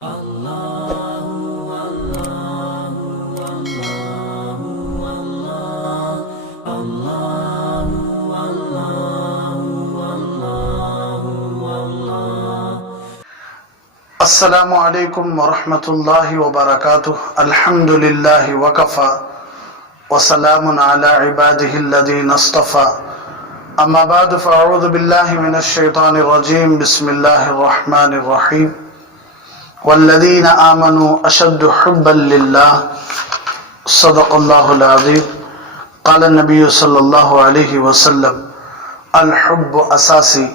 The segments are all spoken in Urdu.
السلام علیکم ورحمۃ اللہ وبرکاتہ. الحمد للہ وکفی وسلام علی عبادہ الذین اصطفی. اما بعد فاعوذ باللہ من الشیطان الرجیم. بسم اللہ الرحمن الرحیم. والذین آمنوا اشد حبا للہ. صدق اللہ العظیم. قال النبی صلی اللہ علیہ وسلم الحب اساسی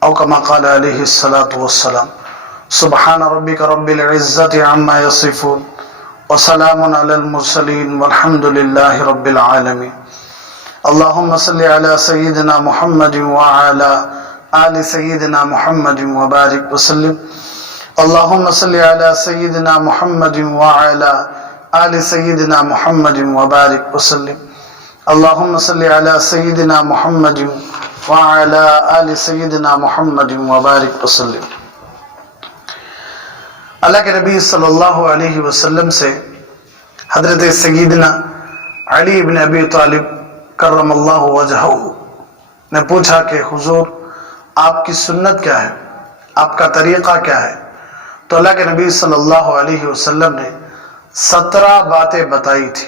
او کما قال علیہ الصلاۃ والسلام. سبحان ربک رب العزت عما یصفون وسلام علی المرسلین والحمد للہ رب العالمین. اللہم صلی علی سیدنا محمد وعلی آل سیدنا محمد وبارک وسلم. اللہم صلی علی سیدنا محمد وعلی آل سیدنا محمد وبارک وسلم. اللہم صلی علی سیدنا محمد وعلی آل سیدنا محمد وبارک وسلم. اللہ کے نبی صلی اللہ علیہ وسلم سے حضرت سیدنا علی بن ابی طالب کرم اللہ وجہہ نے پوچھا کہ حضور آپ کی سنت کیا ہے، آپ کا طریقہ کیا ہے؟ تو اللہ کے نبی صلی اللہ علیہ وسلم نے 17 باتیں بتائی تھی.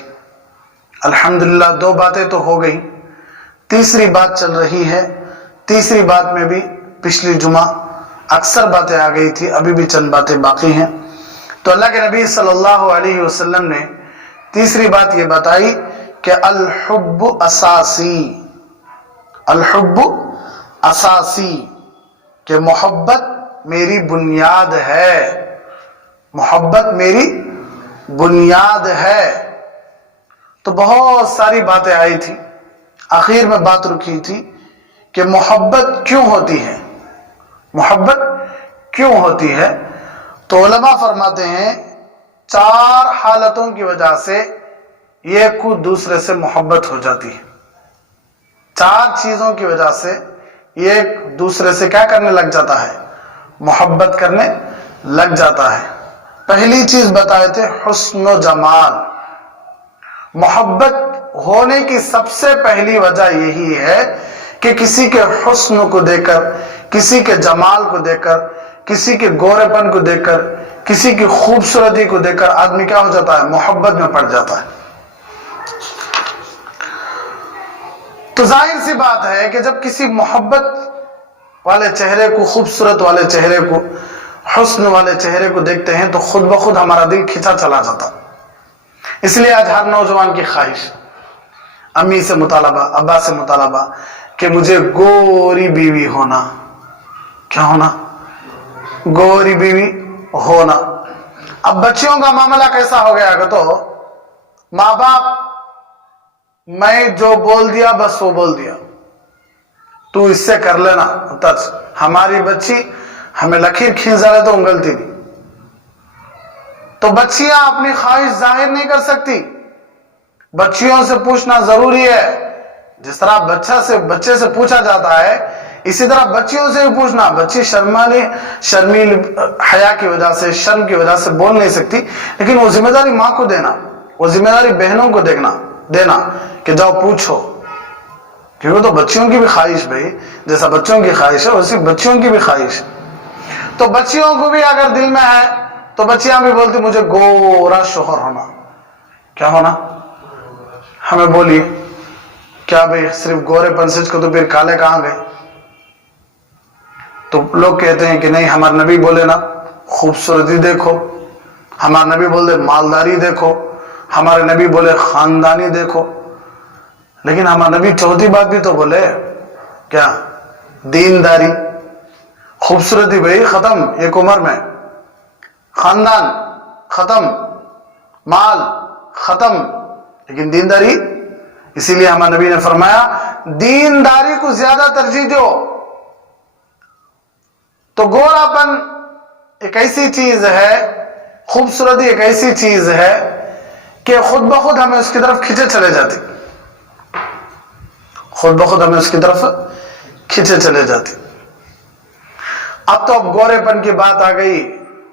الحمدللہ 2 باتیں تو ہو گئی، تیسری بات چل رہی ہے. تیسری بات میں بھی پچھلی جمعہ اکثر باتیں آ گئی تھی، ابھی بھی چند باتیں باقی ہیں. تو اللہ کے نبی صلی اللہ علیہ وسلم نے تیسری بات یہ بتائی کہ الحب اساسی. الحب اساسی کہ محبت میری بنیاد ہے. محبت میری بنیاد ہے. تو بہت ساری باتیں آئی تھی. آخر میں بات رکی تھی کہ محبت کیوں ہوتی ہے، محبت کیوں ہوتی ہے. تو علماء فرماتے ہیں 4 حالتوں کی وجہ سے ایک کو دوسرے سے محبت ہو جاتی ہے. 4 چیزوں کی وجہ سے ایک دوسرے سے کیا کرنے لگ جاتا ہے، محبت کرنے لگ جاتا ہے. پہلی چیز بتائے تھے حسن و جمال. محبت ہونے کی سب سے پہلی وجہ یہی ہے کہ کسی کے حسن کو دیکھ کر، کسی کے جمال کو دیکھ کر، کسی کے گورے پن کو دیکھ کر، کسی کی خوبصورتی کو دیکھ کر آدمی کیا ہو جاتا ہے، محبت میں پڑ جاتا ہے. تو ظاہر سی بات ہے کہ جب کسی محبت والے چہرے کو، خوبصورت والے چہرے کو، حسن والے چہرے کو دیکھتے ہیں تو خود بخود ہمارا دل کھینچا چلا جاتا. اس لیے آج ہر نوجوان کی خواہش، امی سے مطالبہ، ابا سے مطالبہ کہ مجھے گوری بیوی ہونا. کیا ہونا؟ گوری بیوی ہونا. اب بچیوں کا معاملہ کیسا ہو گیا کہ تو ماں باپ میں جو بول دیا بس وہ بول دیا، تو اس سے کر لینا ٹچ. ہماری بچی ہمیں لکیر کھینچ رہے تو انگلتی نہیں. تو بچیاں اپنی خواہش ظاہر نہیں کر سکتی. بچیوں سے پوچھنا ضروری ہے. جس طرح بچے سے پوچھا جاتا ہے، اسی طرح بچیوں سے بھی پوچھنا. بچی شرمیل حیا کی وجہ سے، شرم کی وجہ سے بول نہیں سکتی، لیکن وہ ذمہ داری ماں کو دینا، وہ ذمہ داری بہنوں کو دینا کہ جاؤ پوچھو. کیونکہ تو بچیوں کی بھی خواہش، بھائی جیسا بچوں کی خواہش ہے ویسی بچیوں کی بھی خواہش. تو بچیوں کو بھی اگر دل میں ہے تو بچیاں بھی بولتی مجھے گورا شوہر ہونا. کیا ہونا؟ ہمیں بولیے کیا بھائی صرف گورے پنسج کو تو پھر کالے کہاں گئے؟ تو لوگ کہتے ہیں کہ نہیں، ہمارے نبی بولے نا خوبصورتی دیکھو، ہمارے نبی بولے مالداری دیکھو، ہمارے نبی بولے خاندانی دیکھو. لیکن ہمارے نبی چوتھی بات بھی تو بولے، کیا؟ دینداری. خوبصورتی بھائی ختم ایک عمر میں، خاندان ختم، مال ختم، لیکن دینداری. اسی لیے ہمارے نبی نے فرمایا دینداری کو زیادہ ترجیح دو. تو گورا پن ایک ایسی چیز ہے، خوبصورتی ایک ایسی چیز ہے کہ خود بخود ہمیں اس کی طرف کھینچے چلے جاتی. خود بخود ہمیں اس کی طرف کھینچے چلے جاتی. اب تو اب گورے پن کی بات آ گئی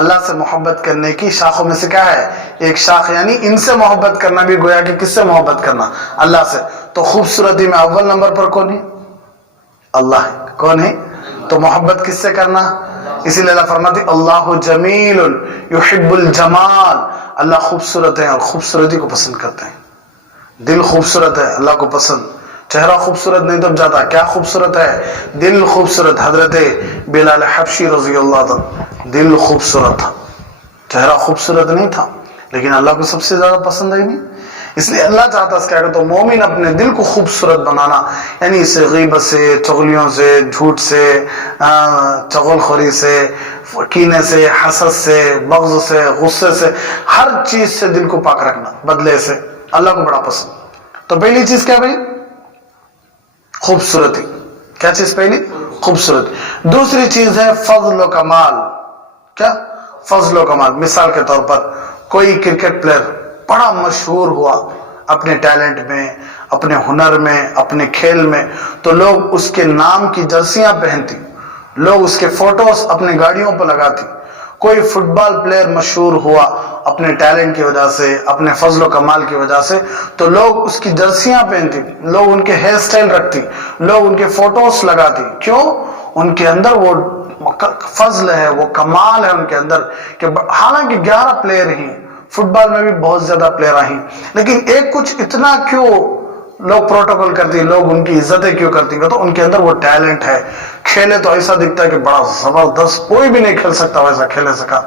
اللہ سے محبت کرنے کی شاخوں میں سے کیا ہے؟ ایک شاخ، یعنی ان سے محبت کرنا بھی گویا کہ کس سے محبت کرنا؟ اللہ سے۔ تو خوبصورتی میں اول نمبر پر کون ہے؟ اللہ ہے۔ کون ہے؟ تو محبت کس سے کرنا؟ اسی لیے اللہ فرماتے اللہ جمیل یحب الجمال، اللہ خوبصورت ہے اور خوبصورتی کو پسند کرتے ہیں۔ دل خوبصورت ہے، اللہ کو پسند۔ چہرہ خوبصورت نہیں تو جاتا، کیا خوبصورت ہے؟ دل خوبصورت۔ حضرت بلال حبشی رضی اللہ عنہ دل خوبصورت تھا، چہرہ خوبصورت نہیں تھا، لیکن اللہ کو سب سے زیادہ پسند ہے نہیں، اس لیے اللہ چاہتا ہے کیا کہ مومن اپنے دل کو خوبصورت بنانا، یعنی اس سے غیبت سے، چغلیوں سے، جھوٹ سے، چغل خوری سے، کینے سے، حسد سے، بغض سے، غصے سے، ہر چیز سے دل کو پاک رکھنا، بدلے سے، اللہ کو بڑا پسند۔ تو پہلی چیز کیا بھائی؟ خوبصورتی۔ کیا چیز پہلی؟ خوبصورتی۔ دوسری چیز ہے فضل و کمال۔ کیا؟ فضل و کمال۔ مثال کے طور پر کوئی کرکٹ پلیئر بڑا مشہور ہوا اپنے ٹیلنٹ میں، اپنے ہنر میں، اپنے کھیل میں، تو لوگ اس کے نام کی جرسیاں پہنتی، لوگ اس کے فوٹوز اپنے گاڑیوں پر لگاتی۔ کوئی فٹ بال پلیئر مشہور ہوا اپنے ٹیلنٹ کی وجہ سے، اپنے فضل و کمال کی وجہ سے، تو لوگ اس کی جرسیاں پہنتی، لوگ ان کے ہیئر سٹائل رکھتی، لوگ ان کے فوٹوز لگاتی۔ کیوں؟ ان کے اندر وہ فضل ہے، وہ کمال ہے ان کے اندر، کہ حالانکہ 11 پلیئر ہیں، فٹ بال میں بھی بہت زیادہ پلیئر ہیں، لیکن ایک کچھ اتنا کیوں لوگ پروٹوکول کرتی، لوگ ان کی عزتیں کیوں کرتی؟ تو ان کے اندر وہ ٹیلنٹ ہے، کھیلے تو ایسا دکھتا ہے کہ بڑا زبردست، کوئی بھی نہیں کھیل سکتا ویسا کھیلے سکا،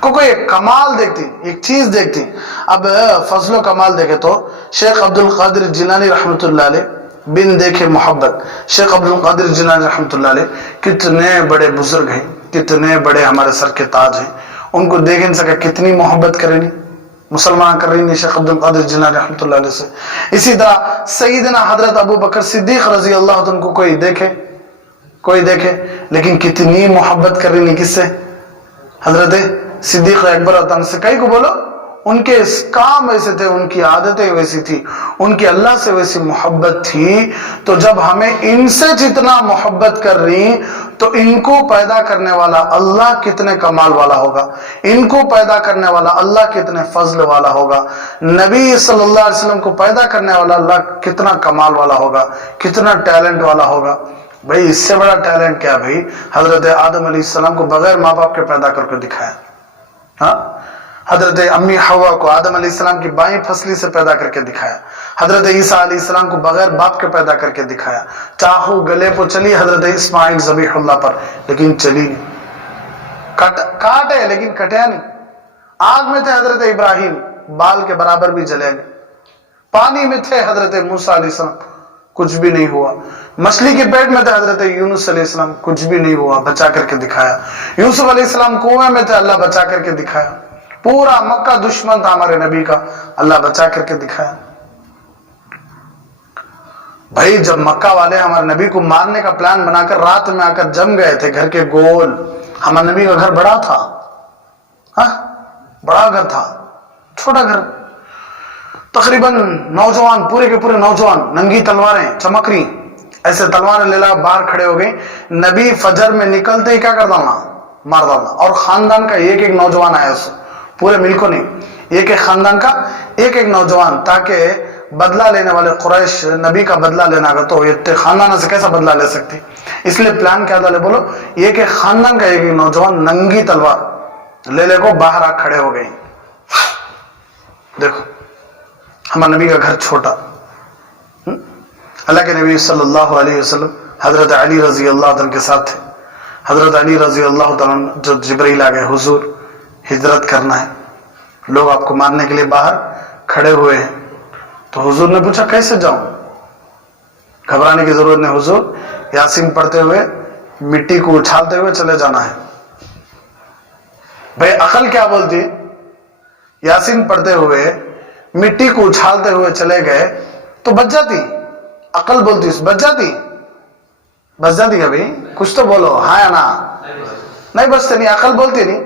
کوئی ایک کمال دیکھتی، ایک چیز دیکھتی۔ اب فضل و کمال دیکھے تو شیخ عبد القادر جیلانی رحمۃ اللہ علیہ، بن دیکھے محبت، شیخ عبد القادر جیلانی رحمۃ اللہ علیہ کتنے بڑے بزرگ ہیں، کتنے بڑے ہمارے سر کے تاج ہیں، ان کو دیکھ نہیں سکا، کتنی محبت کریں گے، مسلمان کر رہی ہیں شیخ عبد القادر جیلانی رحمۃ اللہ علیہ سے۔ اسی طرح سیدنا حضرت ابو بکر صدیق رضی اللہ عنہ کو کوئی دیکھے لیکن کتنی محبت کر رہی ہیں کس سے؟ حضرت صدیق اکبر عنہ سے۔ کئی کو بولو ان کے کام ایسے تھے، ان کی عادتیں ویسی تھی، ان کی اللہ سے ویسی محبت تھی، تو جب ہمیں ان سے جتنا محبت کر رہی تو ان کو پیدا کرنے والا اللہ کتنے کمال والا ہوگا، ان کو پیدا کرنے والا اللہ کتنے فضل والا ہوگا، نبی صلی اللہ علیہ وسلم کو پیدا کرنے والا اللہ کتنا کمال والا ہوگا، کتنا ٹیلنٹ والا ہوگا۔ بھائی اس سے بڑا ٹیلنٹ کیا بھائی؟ حضرت آدم علیہ السلام کو بغیر ماں باپ کے پیدا کر کے دکھایا، ہاں؟ حضرت امی حوا کو آدم علیہ السلام کی بائیں پھسلی سے پیدا کر کے دکھایا، حضرت عیسیٰ علیہ السلام کو بغیر باپ کے پیدا کر کے دکھایا، چاہو گلے پہ چلی حضرت اسماعیل ذبیح اللہ پر، لیکن چلی نہیں، کاٹے لیکن کٹیا نہیں۔ آگ میں تھے حضرت ابراہیم، بال کے برابر بھی جلے گئے، پانی میں تھے حضرت موسیٰ علیہ السلام، کچھ بھی نہیں ہوا، مچھلی کے پیٹ میں تھے حضرت یونس علیہ السلام، کچھ بھی نہیں ہوا، بچا کر کے دکھایا، یوسف علیہ السلام کنویں میں تھے، اللہ بچا کر کے دکھایا، پورا مکہ دشمن تھا ہمارے نبی کا، اللہ بچا کر کے دکھایا۔ بھائی جب مکہ والے ہمارے نبی کو مارنے کا پلان بنا کر رات میں آ کر جم گئے تھے گھر کے گول، ہمارے نبی کا گھر بڑا تھا، ہاں بڑا گھر تھا، چھوٹا گھر، تقریباً نوجوان پورے کے پورے نوجوان، ننگی تلواریں چمک رہی، ایسے تلواریں لے لا باہر کھڑے ہو گئی، نبی فجر میں نکلتے ہی کیا کر ڈالنا؟ مار ڈالنا، اور خاندان کا ایک ایک نوجوان آیا، اس پورے ملک کو نہیں، ایک ایک خاندان کا ایک ایک نوجوان، تاکہ بدلہ لینے والے قریش نبی کا بدلہ لینا اگر تو یہ خاندان سے کیسا بدلہ لے سکتی، اس لیے پلان کیا تھا؟ بولو ایک ایک خاندان کا ایک ایک نوجوان ننگی تلوار لے کو باہر آ کھڑے ہو گئی۔ دیکھو ہمارے نبی کا گھر چھوٹا، اللہ کے نبی صلی اللہ علیہ وسلم حضرت علی رضی اللہ عنہ کے ساتھ تھے، حضرت علی رضی اللہ عنہ جو جبرائیل آ گئے، حضور ہجرت کرنا ہے، لوگ آپ کو مارنے کے لیے باہر کھڑے ہوئے ہیں، تو حضور نے پوچھا کیسے جاؤں؟ گھبرانے کی ضرورت نہیں، حضور یاسین پڑھتے ہوئے مٹی کو اچھالتے ہوئے چلے جانا ہے۔ بھائی عقل کیا بولتی؟ یاسین پڑھتے ہوئے مٹی کو اچھالتے ہوئے چلے گئے تو بچ جاتی، عقل بولتی بچ جاتی کیا بھائی؟ کچھ تو بولو، ہاں یا نا؟ نہیں بچتے نہیں، عقل بولتی نہیں،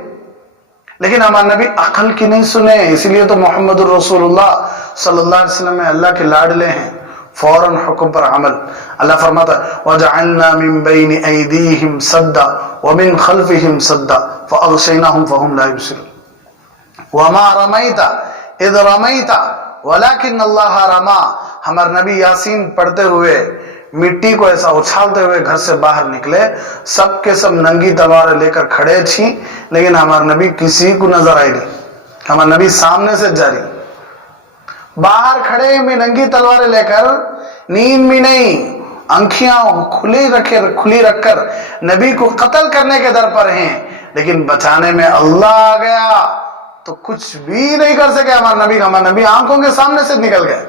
لیکن ہمارے نبی عقل کی نہیں سنے، اسی لیے تو محمد الرسول اللہ صلی اللہ علیہ وسلم میں اللہ کے لاڈلے ہیں، فوراً حکم پر عمل. اللہ فرماتا ہے وَجَعَلْنَا مِن بَيْنِ أَيْدِيهِمْ سَدًّا وَمِن خَلْفِهِمْ سَدًّا فَأَغْشَيْنَاهُمْ فَهُمْ لَا يُبْصِرُونَ وَمَا رَمَيْتَ اِذْ رَمَيْتَ وَلَكِنَّ اللَّهَ رَمَا. ہمارے نبی یاسین پڑھتے ہوئے مٹی کو ایسا اچھالتے ہوئے گھر سے باہر نکلے، سب کے سب ننگی تلواریں لے کر کھڑے تھی، لیکن ہمارے نبی کسی کو نظر آئی نہیں. ہمارے نبی سامنے سے جاری باہر کھڑے میں ننگی تلواریں لے کر، نیند میں نہیں، آنکھیاں کھلی رکھ کر نبی کو قتل کرنے کے در پر ہیں، لیکن بچانے میں اللہ آ گیا تو کچھ بھی نہیں کر سکے. ہمارے نبی آنکھوں کے سامنے سے نکل گئے.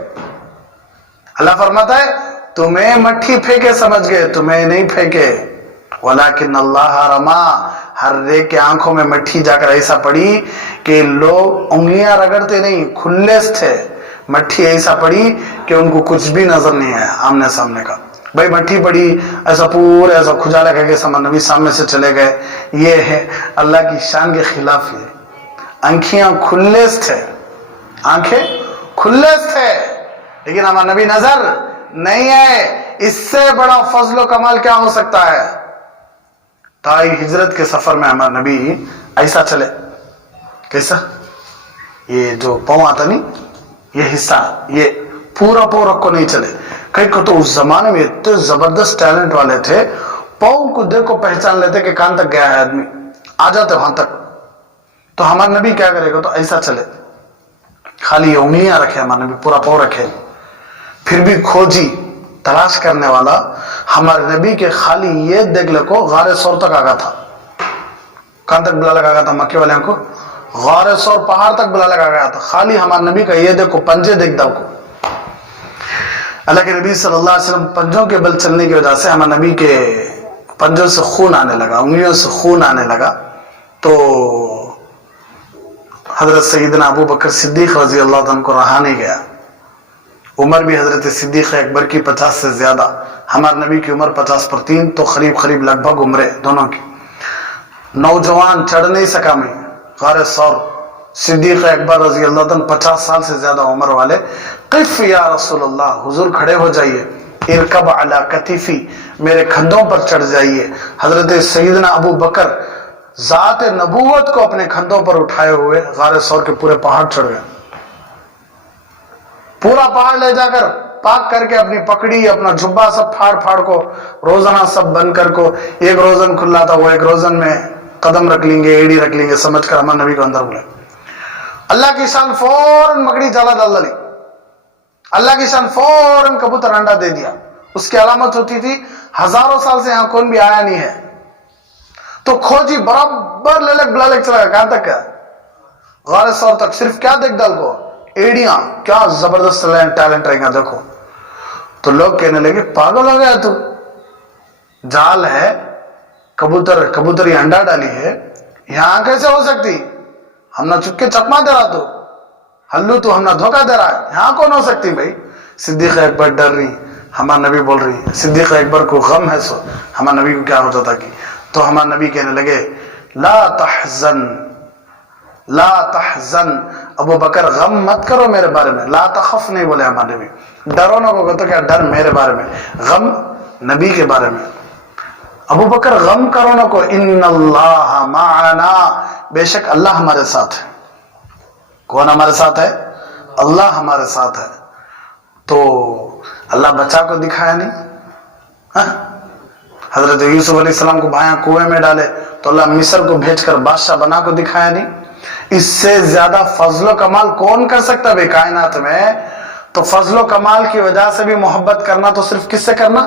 اللہ فرماتا ہے تمہیں مٹھی پھینکے سمجھ گئے، تمہیں نہیں پھینکے. وَلَكِنَّ اللَّهَ رَمَا. ہر ایک کے آنکھوں میں مٹھی جا کر ایسا پڑی کہ لوگ انگلیاں رگڑتے نہیں، کھلے تھے. مٹھی ایسا پڑی کہ ان کو کچھ بھی نظر نہیں آیا آمنے سامنے کا. بھائی مٹھی پڑی ایسا پورے ایسا کھجالے کہہ کے ہمارے نبی سامنے سے چلے گئے. یہ ہے اللہ کی شان کے خلاف. یہ آنکھیاں کھلے تھے، آنکھیں کھلے تھے، لیکن ہمارا نبی نظر نہیں ہے. اس سے بڑا فضل و کمال کیا ہو سکتا ہے؟ تائی ہجرت کے سفر میں ہمارا نبی ایسا چلے. کیسا؟ یہ جو پاؤں آتا نہیں، یہ حصہ، یہ پورا رکھ کو نہیں چلے. کئی کو تو اس زمانے میں اتنے زبردست ٹیلنٹ والے تھے، پاؤں کو دیکھ کو پہچان لیتے کہ کہاں تک گیا ہے آدمی، آ جاتے وہاں تک. تو ہمارا نبی کیا کرے گا؟ تو ایسا چلے، خالی یہ انگلیاں رکھے، ہمارا نبی پورا پاؤں رکھے. پھر بھی کھوجی تلاش کرنے والا ہمارے نبی کے خالی یہ دیکھ لے کو غار سور تک آگا تھا. کہاں تک بلا لگا تھا مکے والوں کو؟ غار سور پہاڑ تک بلا لگا گیا تھا. خالی ہمارے نبی کا یہ دیکھو پنجے دیکھ دو کو. اللہ کے نبی صلی اللہ علیہ وسلم پنجوں کے بل چلنے کی وجہ سے ہمارے نبی کے پنجوں سے خون آنے لگا، انگلیوں سے خون آنے لگا. تو حضرت سیدنا ابو بکر صدیق رضی اللہ عنہ کو رہا نہیں گیا. عمر بھی حضرت صدیق اکبر کی 50 سے زیادہ، ہمارے نبی کی عمر 50 پر 3، تو قریب لگ بھگ عمریں دونوں کی. نوجوان چڑھ نہیں سکا میں غار سور. صدیق اکبر رضی اللہ عنہ 50 سال سے زیادہ عمر والے، قف یا رسول اللہ، حضور کھڑے ہو جائیے. ارکب علی کتفی، میرے کندھوں پر چڑھ جائیے. حضرت سیدنا ابو بکر ذات نبوت کو اپنے کندھوں پر اٹھائے ہوئے غار سور کے پورے پہاڑ چڑھ گئے. پورا پہاڑ لے جا کر پاک کر کے اپنی پکڑی، اپنا جھبا سب پھاڑ کو، روزانہ سب بند کر کو، ایک روزن کھلا تھا، وہ ایک روزن میں قدم رکھ لیں گے، ایڑی رکھ لیں گے، سمجھ کر ہمارے نبی کو اندر بلائے. اللہ کی شان فوراً مکڑی جالا ڈال لی. اللہ کی شان فوراً کبوتر انڈا دے دیا. اس کی علامت ہوتی تھی ہزاروں سال سے یہاں کون بھی آیا نہیں ہے. تو کھوجی برابر للک چلا گیا. کہاں تک ہے؟ غار سور تک. صرف کیا دیکھ ڈال کو؟ ایڑیاں. کیا زبردست ٹیلنٹ رہیں گا دیکھو. تو لوگ کہنے لگے پاگل ہو گیا تو، جال ہے، کبوتری انڈا ڈالی ہے، یہاں کیسے ہو سکتی؟ ہم نہ چپ کے چکما دے رہا تو ہلو، تو ہم نہ دھوکہ دے رہا ہے، یہاں کون ہو سکتی بھائی؟ صدیق اکبر ڈر رہی، ہمارا نبی بول رہی. صدیق اکبر کو غم ہے، سو ہمارا نبی کو کیا ہوتا تھا کہ، تو ہمارا نبی کہنے لگے لا تحزن لا تحزن، ابو بکر غم مت کرو میرے بارے میں. لا تخف نہیں بولے ہمارے نبی، ڈرو نہ کو. تو کیا ڈر میرے بارے میں، غم نبی کے بارے میں. ابو بکر غم کرو نہ کو. ان اللہ معنا، بے شک اللہ ہمارے ساتھ ہے. کون ہمارے ساتھ ہے؟ اللہ ہمارے ساتھ ہے. تو اللہ بچا کو دکھایا نہیں. حضرت یوسف علیہ السلام کو بھائیاں کنویں میں ڈالے تو اللہ مصر کو بھیج کر بادشاہ بنا کو دکھایا نہیں. اس سے زیادہ فضل و کمال کون کر سکتا ہے کائنات میں؟ تو فضل و کمال کی وجہ سے بھی محبت کرنا تو صرف کس سے کرنا؟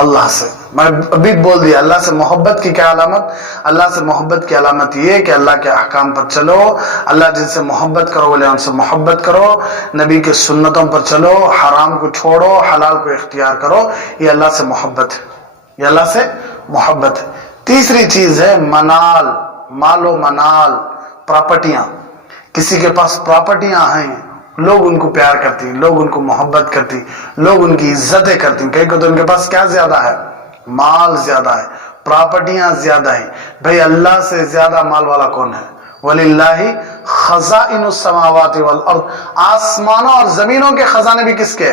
اللہ سے. میں ابھی بول دیا اللہ سے محبت کی کیا علامت؟ اللہ سے محبت کی علامت یہ کہ اللہ کے احکام پر چلو. اللہ جن سے محبت کرو بولے ان سے محبت کرو. نبی کے سنتوں پر چلو، حرام کو چھوڑو، حلال کو اختیار کرو. یہ اللہ سے محبت ہے، یہ اللہ سے محبت ہے. تیسری چیز ہے منال، مال و منال، پراپرٹیاں. کسی کے پاس پراپرٹیاں ہیں، لوگ ان کو پیار کرتی، لوگ ان کو محبت کرتی، لوگ ان کی عزتیں کرتی. کہیں کہ تو ان کے پاس کیا زیادہ ہے؟ مال زیادہ ہے، پراپرٹیاں زیادہ ہیں. بھئی اللہ سے زیادہ مال والا کون ہے؟ وَلِلَّهِ خَزَائِنُ السَّمَاوَاتِ وَالْأَرْضِ، آسمانوں اور زمینوں کے خزانے بھی کس کے؟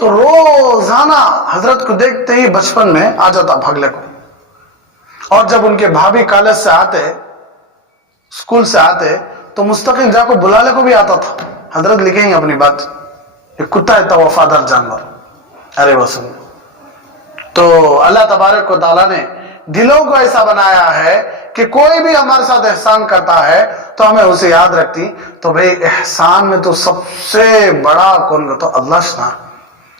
تو روزانہ حضرت کو دیکھتے ہی بچپن میں آ جاتا بھگلے کو. اور جب ان کے بھابھی کالج سے آتے, اسکول سے آتے, تو مستقل جا کو بلانے کو بھی آتا تھا. حضرت لکھیں گے اپنی بات, یہ کتا اتنا وفادار جانور. ارے وسلم. تو اللہ تبارک و تعالیٰ نے دلوں کو ایسا بنایا ہے کہ کوئی بھی ہمارے ساتھ احسان کرتا ہے تو ہمیں اسے یاد رکھتی. تو بھئی احسان میں تو سب سے بڑا کون کا تو اللہ شنا,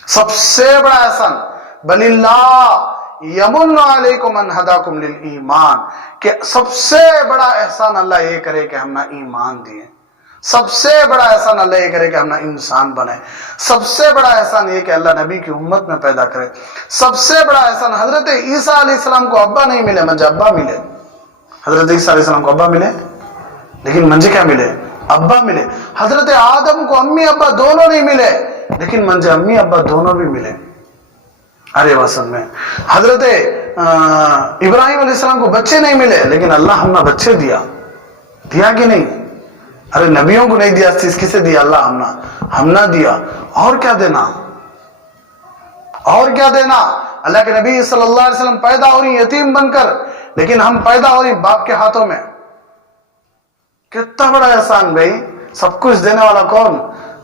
سب سے بڑا احسان. بل اللہ یمن علیکم ان ہداکم للایمان, کہ سب سے بڑا احسان اللہ یہ کرے کہ ہم نہ ایمان دیے. سب سے بڑا احسان اللہ یہ کرے کہ ہم نہ انسان بنے. سب سے بڑا احسان یہ کہ اللہ نبی کی امت میں پیدا کرے. سب سے بڑا احسان حضرت عیسیٰ علیہ السلام کو ابا نہیں ملے, منجھے ابا ملے. حضرت عیسیٰ علیہ السلام کو ابا ملے, لیکن منجھے کیا ملے؟ ابا ملے. حضرت آدم کو امی ابا دونوں نہیں ملے, لیکن منجھے امی ابا دونوں بھی ملے. ارے وسن میں حضرت ابراہیم علیہ السلام کو بچے نہیں ملے, لیکن اللہ ہم نے بچے دیا. دیا کہ نہیں؟ ارے نبیوں کو نہیں دیا, کسے دیا؟ اللہ ہم نہ دیا. اور کیا دینا, اور کیا دینا؟ اللہ کے نبی صلی اللہ علیہ وسلم پیدا ہو رہی یتیم بن کر, لیکن ہم پیدا ہو رہی باپ کے ہاتھوں میں. کتنا بڑا احسان بھائی. سب کچھ دینے والا کون؟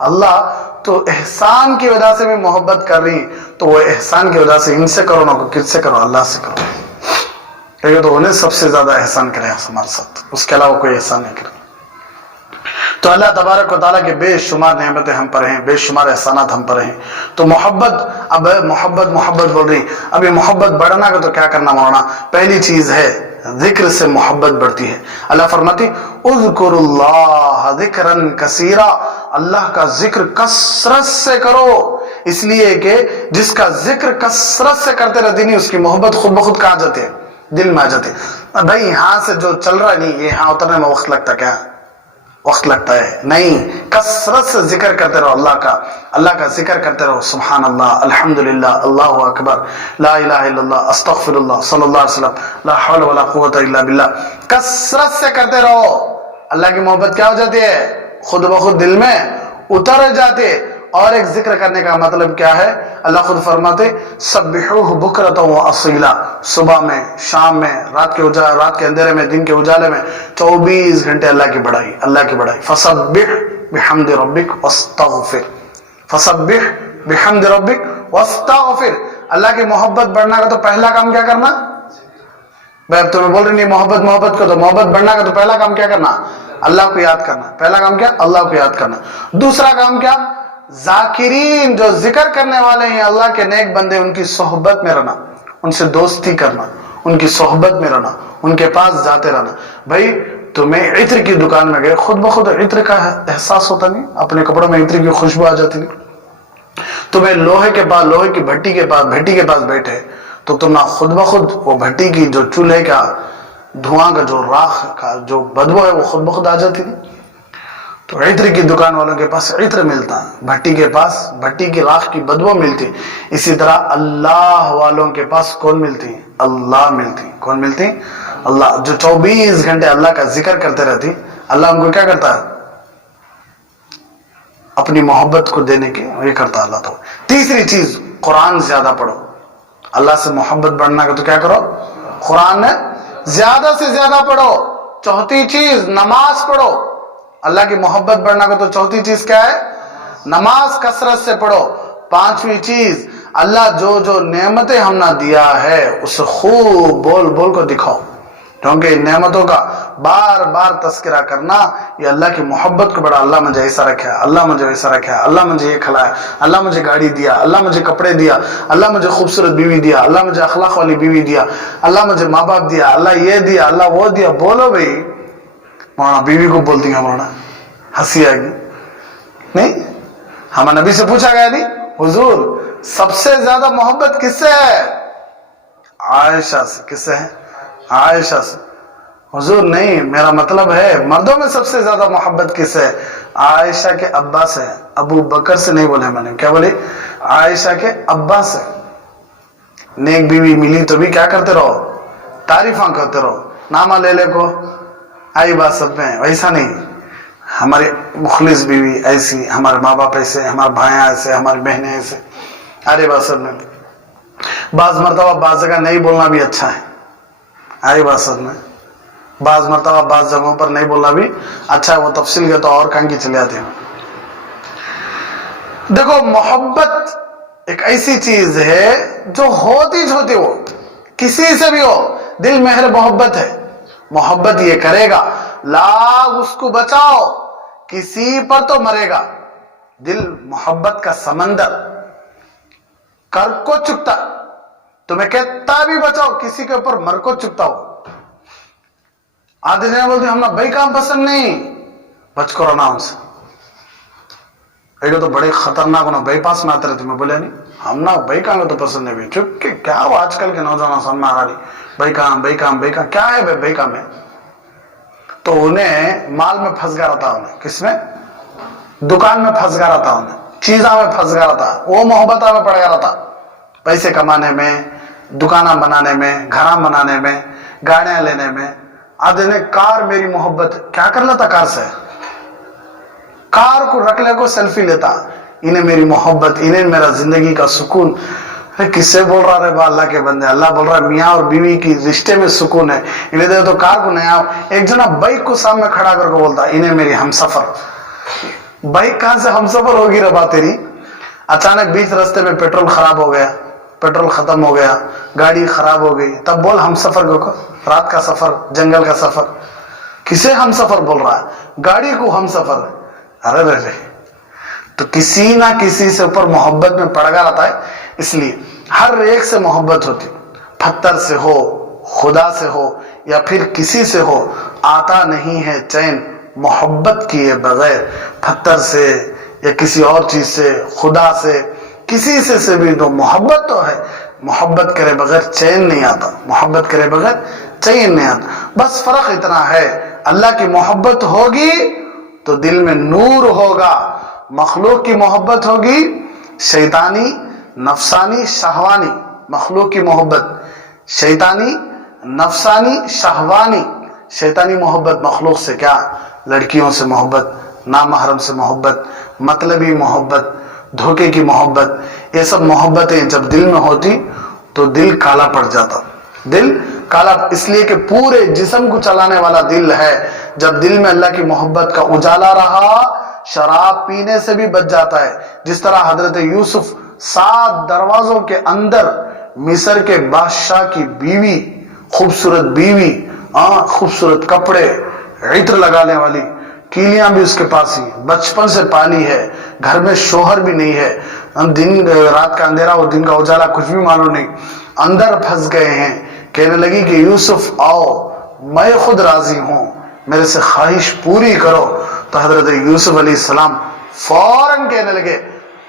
اللہ. تو احسان کی وجہ سے بھی محبت کر رہی, تو وہ احسان کی وجہ سے ان سے کرو نہ کس سے کرو, اللہ سے کرو. لیکن تو انہیں سب سے زیادہ احسان کرے ہمارے ساتھ, اس کے علاوہ کوئی احسان نہیں کرے. تو اللہ تبارک و تعالیٰ کے بے شمار نعمتیں ہم پر ہیں, بے شمار احسانات ہم پر ہیں. تو محبت, اب محبت بول رہی. اب یہ محبت بڑھنا کا تو کیا کرنا مولانا؟ پہلی چیز ہے ذکر سے محبت بڑھتی ہے. اللہ فرماتی اذکروا اللہ ذکرا کثیرا, اللہ کا ذکر کثرت سے کرو. اس لیے کہ جس کا ذکر کثرت سے کرتے رہتے نہیں, اس کی محبت خود بخود کہاں جاتی ہے؟ دل میں آ جاتی ہے. بھائی یہاں سے جو چل رہا نہیں, یہاں اترنے میں وقت لگتا کیا؟ وقت لگتا ہے نہیں. کثرت سے ذکر کرتے رہو اللہ کا, اللہ کا ذکر کرتے رہو. سبحان اللہ, الحمدللہ, اللہ اکبر, لا الہ الا اللہ, استغفر اللہ, صلی اللہ علیہ وسلم, لا حول ولا قوت الا باللہ. کثرت سے کرتے رہو. اللہ کی محبت کیا ہو جاتی ہے؟ خود بخود دل میں اتر جاتے. اور ایک ذکر کرنے کا مطلب کیا ہے؟ اللہ خود فرماتے سبحوہ بکرۃ و اصیلا, صبح میں, شام میں, رات کے اندھیرے میں, دن کے اجالے میں 24 گھنٹے اللہ کی بڑائی, اللہ کی بڑائی. فسبح بحمد ربک واستغفر, فسبح بحمد ربک واستغفر. اللہ کی محبت بڑھنا کا تو پہلا کام کیا کرنا؟ بھائی اب تمہیں بول رہی نہیں محبت کو, تو محبت بڑھنا کا تو پہلا کام کیا کرنا؟ اللہ کو یاد کرنا. پہلا کام کیا؟ اللہ کو یاد کرنا. دوسرا کام کیا؟ ذاکرین, جو ذکر کرنے والے ہیں اللہ کے نیک بندے, ان کی صحبت میں رہنا, ان سے دوستی کرنا, ان کی صحبت میں رہنا, ان کے پاس جاتے رہنا. بھائی تمہیں عطر کی دکان میں گئے, خود بخود عطر کا احساس ہوتا نہیں؟ اپنے کپڑوں میں عطر کی خوشبو آ جاتی نہیں؟ تمہیں لوہے کی بھٹی کے پاس بیٹھے, تو تم نہ خود بخود وہ بھٹی کی جو چولہے کا دھواں کا جو راکھ کا جو بدبو ہے وہ خود بخود آ جاتی تھی. تو عطر کی دکان والوں کے پاس عطر ملتا, بھٹی کے پاس بھٹی کی راکھ کی بدبو ملتی. اسی طرح اللہ والوں کے پاس کون ملتی؟ اللہ ملتی. کون ملتی؟ اللہ. جو 24 گھنٹے اللہ کا ذکر کرتے رہتی, اللہ ان کو کیا کرتا ہے؟ اپنی محبت کو دینے کے یہ کرتا اللہ. تو تیسری چیز, قرآن زیادہ پڑھو. اللہ سے محبت بڑھنا کا تو کیا کرو؟ قرآن زیادہ سے زیادہ پڑھو. چوتھی چیز نماز پڑھو. اللہ کی محبت بڑھنا کا تو چوتھی چیز کیا ہے؟ نماز کثرت سے پڑھو. پانچویں چیز, اللہ جو جو نعمتیں ہم نے دیا ہے اسے خوب بول بول کو دکھاؤ, کیونکہ ان نعمتوں کا بار بار تذکرہ کرنا یہ اللہ کی محبت کو بڑھا. اللہ مجھے ایسا رکھا ہے, اللہ مجھے ویسا رکھا ہے, اللہ مجھے یہ کھلایا, اللہ مجھے گاڑی دیا, اللہ مجھے کپڑے دیا, اللہ مجھے خوبصورت بیوی دیا, اللہ مجھے اخلاق والی بیوی دیا, اللہ مجھے ماں باپ دیا, اللہ یہ دیا, اللہ وہ دیا. بولو بھائی. مولانا بیوی کو بولتی ہیں مولانا, ہنسی آئے گی نہیں؟ ہمارے نبی سے پوچھا گیا نہیں, حضور سب سے زیادہ محبت کس سے ہے؟ عائشہ سے. کس سے ہے؟ عائشہ سے. حضور نہیں, میرا مطلب ہے مردوں میں سب سے زیادہ محبت کس سے ہے؟ عائشہ کے ابا سے. ابو بکر سے نہیں بولے میں نے, کیا بولی؟ عائشہ کے ابا سے. نیک بیوی ملی تو بھی کیا کرتے رہو؟ تعریفاں کرتے رہو. نامہ لے لے کو آئی بات سب میں, ویسا نہیں. ہماری مخلص بیوی ایسی, ہمارے ماں باپ ایسے, ہمارے بھائیاں ایسے, ہماری بہنیں ایسے. ارے بات سب میں بعض مرتبہ بعض جگہ نہیں بولنا بھی اچھا ہے. ارے بات سب میں بعض مرتبہ بعض جگہوں پر نہیں بولنا بھی اچھا ہے. وہ تفصیل کے تو اور کہیں کی چلے آتے ہیں. دیکھو محبت ایک ایسی چیز ہے جو ہوتی ہو کسی سے بھی ہو, دل مہر محبت ہے. محبت یہ کرے گا لاگ اس کو بچاؤ, کسی پر تو مرے گا. دل محبت کا سمندر کر کو چکتا, تمہیں کہتا بھی بچاؤ کسی کے اوپر مر کو چکتا ہو. آدھے جنے بولتے ہم نا بھائی کام پسند نہیں, بچ کرو نا ان سے. ایک تو بڑے خطرناک ہونا بھائی پاس میں آتے رہتے, میں بولے نہیں ہم نا بھائی کام تو پسند نہیں. چپ کیا وہ آج کل کے نوجوان سن میں آ رہا نہیں بھائی کام بھائی کام بھائی کام کیا ہے بھائی کام ہے. تو انہیں مال میں پھنس گیا رہتا, انہیں کس میں دکان میں پھنس گیا رہتا, انہیں چیزاں میں پھنس گیا رہتا, وہ محبت میں پڑ گیا رہتا. پیسے کمانے میں, دکاناں بنانے میں, گھراں بنانے میں, گاڑیاں لینے میں. آدھے نے کار میری محبت, کیا کر لیتا کار سے, کار کو رکھ لے کو سیلفی لیتا. انہیں میری محبت, انہیں میرا زندگی کا سکون. کس سے بول رہا رہے اللہ کے بندے, اللہ بول رہا ہے میاں اور بیوی کی رشتے میں سکون ہے. انہیں دے تو کار کو نہیں. ایک جنا بائک کو سامنے کھڑا کر کے بولتا انہیں میری ہم سفر. بائک کہاں سے ہم سفر ہوگی ربا تیری. اچانک بیچ راستے میں پیٹرول خراب ہو گیا, پیٹرول ختم ہو گیا, گاڑی خراب ہو گئی, تب بول ہم سفر کو, رات کا سفر, جنگل کا سفر. کسے ہم سفر بول رہا ہے, گاڑی کو ہم سفر. ارے رے تو کسی نہ کسی سے اوپر محبت میں پڑ گیا رہتا ہے. اس لیے ہر ایک سے محبت ہوتی, پتھر سے ہو, خدا سے ہو, یا پھر کسی سے ہو, آتا نہیں ہے چین محبت کیے بغیر. پتھر سے یا کسی اور چیز سے, خدا سے, کسی سے بھی تو محبت تو ہے. محبت کرے بغیر چین نہیں آتا, محبت کرے بغیر چین نہیں آتا. بس فرق اتنا ہے, اللہ کی محبت ہوگی تو دل میں نور ہوگا. مخلوق کی محبت ہوگی شیطانی, نفسانی, شہوانی. مخلوق کی محبت شیطانی, نفسانی, شہوانی. شیطانی محبت مخلوق سے کیا, لڑکیوں سے محبت, نامحرم سے محبت, مطلبی محبت, دھوکے کی محبت. یہ سب محبتیں جب دل میں ہوتی تو دل کالا پڑ جاتا. دل کالا اس لیے کہ پورے جسم کو چلانے والا دل ہے. جب دل میں اللہ کی محبت کا اجالا رہا, شراب پینے سے بھی بچ جاتا ہے. جس طرح حضرت یوسف 7 دروازوں کے اندر مصر کے بادشاہ کی بیوی, خوبصورت بیوی, خوبصورت کپڑے, عطر لگانے والی, کیلیاں بھی اس کے پاس ہی, بچپن سے پالی ہے, گھر میں شوہر بھی نہیں ہے, دن رات کا اندھیرا اور دن کا اجالا کچھ بھی معلوم نہیں, اندر پھنس گئے ہیں. کہنے لگی کہ یوسف آؤ, میں خود راضی ہوں, میرے سے خواہش پوری کرو. تو حضرت یوسف علیہ السلام فوراً کہنے لگے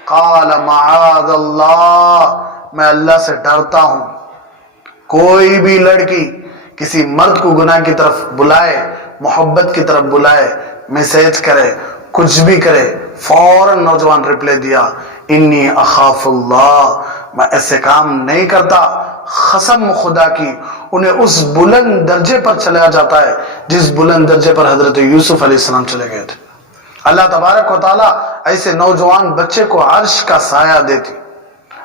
قال معاذ اللہ, میں اللہ سے ڈرتا ہوں. کوئی بھی لڑکی کسی مرد کو گناہ کی طرف بلائے, محبت کی طرف بلائے, میسیج کرے, کچھ بھی کرے, فوراً نوجوان رپلے دیا انی اخاف اللہ, میں ایسے کام نہیں کرتا. قسم خدا کی انہیں اس بلند درجے پر چلا جاتا ہے جس بلند درجے پر حضرت یوسف علیہ السلام چلے گئے تھے. اللہ تبارک و تعالیٰ ایسے نوجوان بچے کو عرش کا سایہ دیتی.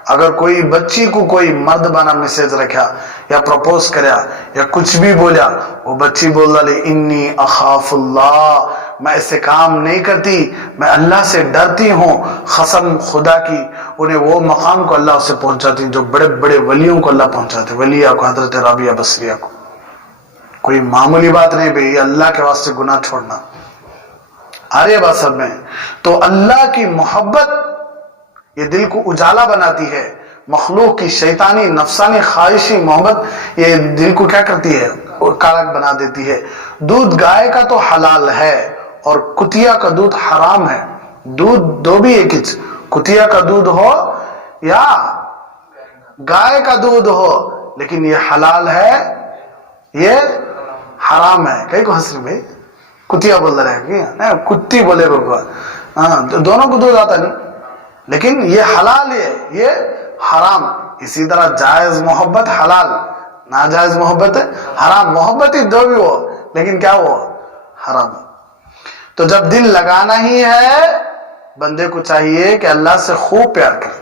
اگر کوئی بچی کو کوئی مرد بنا میسیج رکھا یا پروپوز کریا یا کچھ بھی بولا, وہ بچی بول ڈالی انی اخاف اللہ, میں ایسے کام نہیں کرتی, میں اللہ سے ڈرتی ہوں. قسم خدا کی انہیں وہ مقام کو اللہ سے پہنچاتی جو بڑے بڑے ولیوں کو اللہ پہنچاتے. ولیہ کو, حضرت رابعہ بصریہ کو. کوئی معمولی بات نہیں بھئی, اللہ کے واسطے گناہ چھوڑنا. آرے بات سب میں تو اللہ کی محبت یہ دل کو اجالا بناتی ہے. مخلوق کی شیطانی, نفسانی, خواہشی محبت یہ دل کو کیا کرتی ہے, کالا بنا دیتی ہے. دودھ گائے کا تو حلال ہے اور کتیا کا دودھ حرام ہے. دودھ دو بھی ایک ہی, کتیا کا دودھ ہو یا گائے کا دودھ ہو, لیکن یہ حلال ہے, یہ حرام ہے. کہیں کو ہنس رہے بھائی, کتیا بول رہے ہیں, کتی بولے گا, دونوں کو دودھ آتا نہیں, لیکن یہ حلال ہے, یہ حرام. اسی طرح جائز محبت حلال, ناجائز محبت حرام. محبت ہی دو بھی ہو لیکن کیا ہو, حرام. تو جب دل لگانا ہی ہے, بندے کو چاہیے کہ اللہ سے خوب پیار کرے,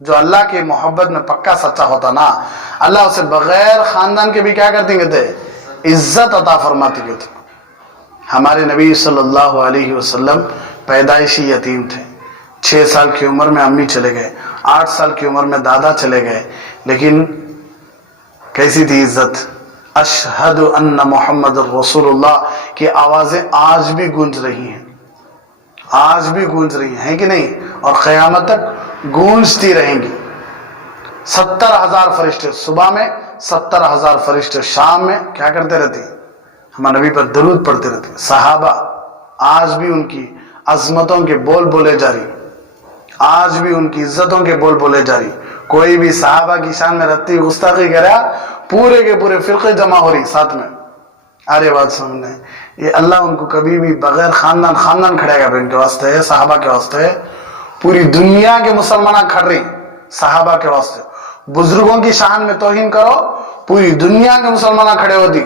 جو اللہ کی محبت میں پکا سچا ہوتا نا, اللہ اسے بغیر خاندان کے بھی کیا کرتی کہتے عزت عطا فرماتی کہتے. ہمارے نبی صلی اللہ علیہ وسلم پیدائشی یتیم تھے. 6 سال کی عمر میں امی چلے گئے, 8 سال کی عمر میں دادا چلے گئے, لیکن کیسی تھی عزت. اشہد ان محمد الرسول اللہ کی آوازیں آج بھی گونج رہی ہیں, آج بھی گونج رہی ہیں کہ نہیں, اور قیامت تک گونجتی رہیں گی. 70,000 فرشتے صبح میں, 70,000 فرشتے شام میں کیا کرتے رہتے ہیں, ہمارے نبی پر درود پڑھتے رہتے ہیں. صحابہ آج بھی ان کی عظمتوں کے بول بولے جاری, آج بھی ان کی عزتوں کے بول بولے جاری. کوئی بھی صحابہ کی شان میں رتی گستاخی کرا, پورے کے پورے فرقے جمع ہو رہی ساتھ میں. ارے بات سمجھنے, یہ اللہ ان کو کبھی بھی بغیر خاندان کھڑے گا. ان کے واسطے ہے, صحابہ کے واسطے ہے. پوری دنیا کے مسلمان کھڑ رہی صحابہ کے واسطے. بزرگوں کی شان میں توہین کرو, پوری دنیا کے مسلمان کھڑے ہوتی.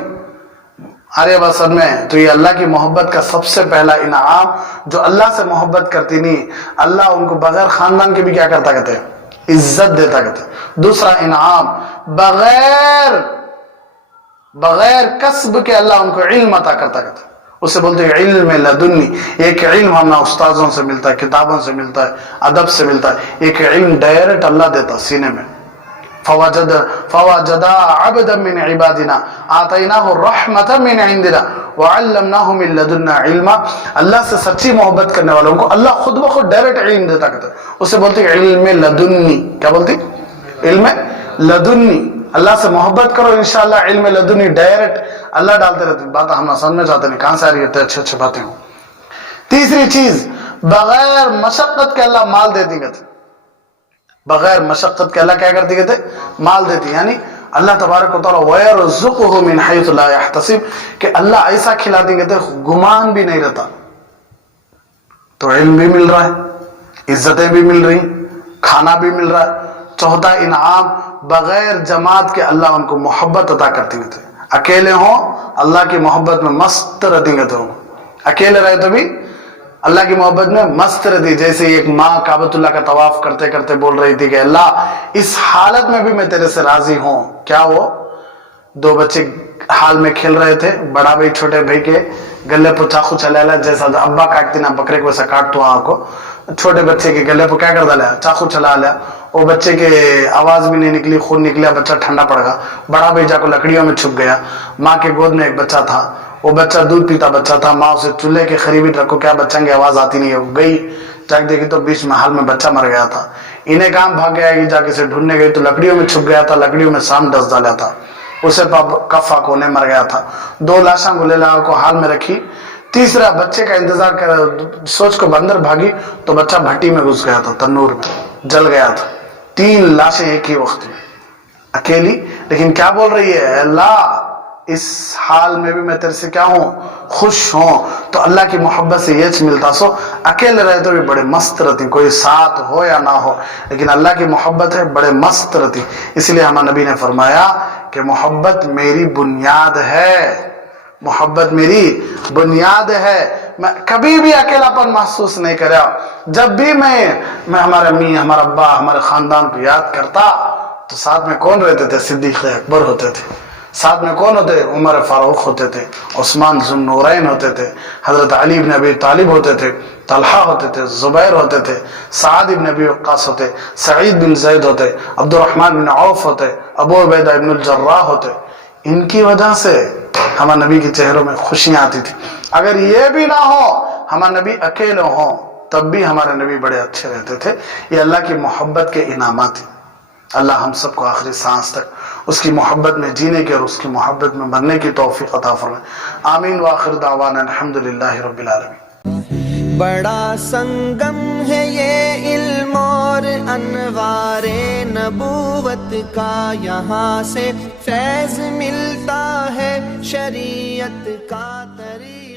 ارے بس میں تو یہ اللہ کی محبت کا سب سے پہلا انعام, جو اللہ سے محبت کرتی نہیں, اللہ ان کو بغیر خاندان کے بھی کیا کرتا کہتے ہیں, عزت دیتا کہتے ہیں. دوسرا انعام, بغیر کسب کے اللہ ان کو علم عطا کرتا کہتے ہیں. اسے بولتے ہیں علم لدنی. ایک علم ہمیں استاذوں سے ملتا ہے, کتابوں سے ملتا ہے, ادب سے ملتا ہے. ایک علم ڈائریکٹ اللہ دیتا سینے میں. فوجدا عبدا من عبادنا آتیناہ رحمتا من عندنا وعلمناہ من لدنا علما. اللہ سے سچی محبت کرنے والوں کو اللہ خود بخود ڈائریکٹ علم دیتا کہتا ہے. اسے بولتے ہیں علم لدنی. کیا بولتی, علم لدنی. اللہ سے محبت کرو انشاءاللہ علم لدنی ڈائریکٹ اللہ ڈالتے رہتے ہیں. بات ہم سمجھنا چاہتے ہیں, کہاں سے آ رہی ہے اچھے باتیں ہوں. تیسری چیز, بغیر مشقت کے اللہ مال دیتی کہتے. بغیر مشقت کے اللہ کیا کرتی کہتے, مال دیتی. یعنی اللہ تبارک و تعالی وَيَرْزُقُهُ مِنْ حَيْثُ لَا يَحْتَسِبْ, کہ اللہ ایسا کھلاتی کہتے گمان بھی نہیں رہتا. تو علم بھی مل رہا ہے, عزتیں بھی مل رہی, کھانا بھی مل رہا ہے. چوتھا انعام, بغیر جماعت کے اللہ ان کو محبت عطا کرتی کہتے. اکیلے ہوں اللہ کی محبت میں مست رہتی کہتے ہوں, اکیلے رہے تو بھی اللہ کی محبت میں مست رہتی. جیسے ایک ماں کعبۃ اللہ کا طواف کرتے کرتے بول رہی تھی کہ اللہ اس حالت میں بھی میں تیرے سے راضی ہوں. کیا وہ 2 بچے حال میں کھیل رہے تھے, بڑا بھائی چھوٹے بھائی کے گلے پہ چاقو چلا لیا, جیسا ابا کاٹتی نا بکرے کو ویسا کاٹ تو آپ کو. چھوٹے بچے کے گلے پہ کیا کر ڈالا, چاقو چلا لیا. وہ بچے کے آواز بھی نہیں نکلی, خون نکلیا, بچہ ٹھنڈا پڑ گیا. بڑا بھائی جا کو لکڑیوں میں چھپ گیا. ماں کے گود میں ایک بچہ تھا, وہ بچہ دودھ پیتا بچہ تھا. ماں اسے چولہے کے قریب ہی رکھو, کیا بچہ کی آواز آتی نہیں ہے. وہ گئی جا کے دیکھی تو بیچ میں حال میں بچہ مر گیا تھا. انہیں کام بھاگ گیا کہ جا کے اسے ڈھونڈنے گئی تو لکڑیوں میں چھپ گیا تھا. لکڑیوں میں سام ڈس ڈالا تھا, اسے کفا کونے مر گیا تھا. 2 لاشاں گلے لا کو حال میں رکھی. تیسرا بچے کا انتظار کر سوچ کو بندر بھاگی تو بچہ بھٹی میں گھس گیا تھا, تنور میں جل گیا تھا. 3 لاشیں ایک ہی وقت میں اکیلی. لیکن کیا بول رہی ہے, اللہ اس حال میں بھی میں تیرے سے کیا ہوں, خوش ہوں. تو اللہ کی محبت سے یہ ملتا. سو اکیلے رہے تو بھی بڑے مست رہتی, کوئی ساتھ ہو یا نہ ہو, لیکن اللہ کی محبت ہے بڑے مست رہتی. اس لیے ہمارے نبی نے فرمایا کہ محبت میری بنیاد ہے, محبت میری بنیاد ہے. میں کبھی بھی اکیلا پن محسوس نہیں کرا. جب بھی میں ہمارے امی, ہمارا ابا, ہمارے خاندان کو یاد کرتا تو ساتھ میں کون رہتے تھے, صدیق اکبر ہوتے تھے. ساتھ میں کون ہوتے, عمر فاروق ہوتے تھے, عثمان ذو النورین ہوتے تھے, حضرت علی بن ابی طالب ہوتے تھے, طلحہ ہوتے تھے, زبیر ہوتے تھے, سعد بن ابی وقاص ہوتے, سعید بن زید ہوتے, عبد الرحمن بن عوف ہوتے, ابو عبیدہ بن الجراح ہوتے. ان کی وجہ سے ہمارے نبی کے چہروں میں خوشیاں آتی تھی. اگر یہ بھی نہ ہو, ہمارے نبی اکیلے ہوں, تب بھی ہمارے نبی بڑے اچھے رہتے تھے. یہ اللہ کی محبت کے انعامات ہیں. اللہ ہم سب کو آخری سانس تک اس کی محبت میں جینے کی اور اس کی محبت میں مرنے کی توفیق عطا فرمائے. آمین. وآخر دعوانا الحمدللہ رب العالمین. بڑا سنگم ہے یہ علم اور انوار نبوت کا, یہاں سے فیض ملتا ہے شریعت کا طریقہ.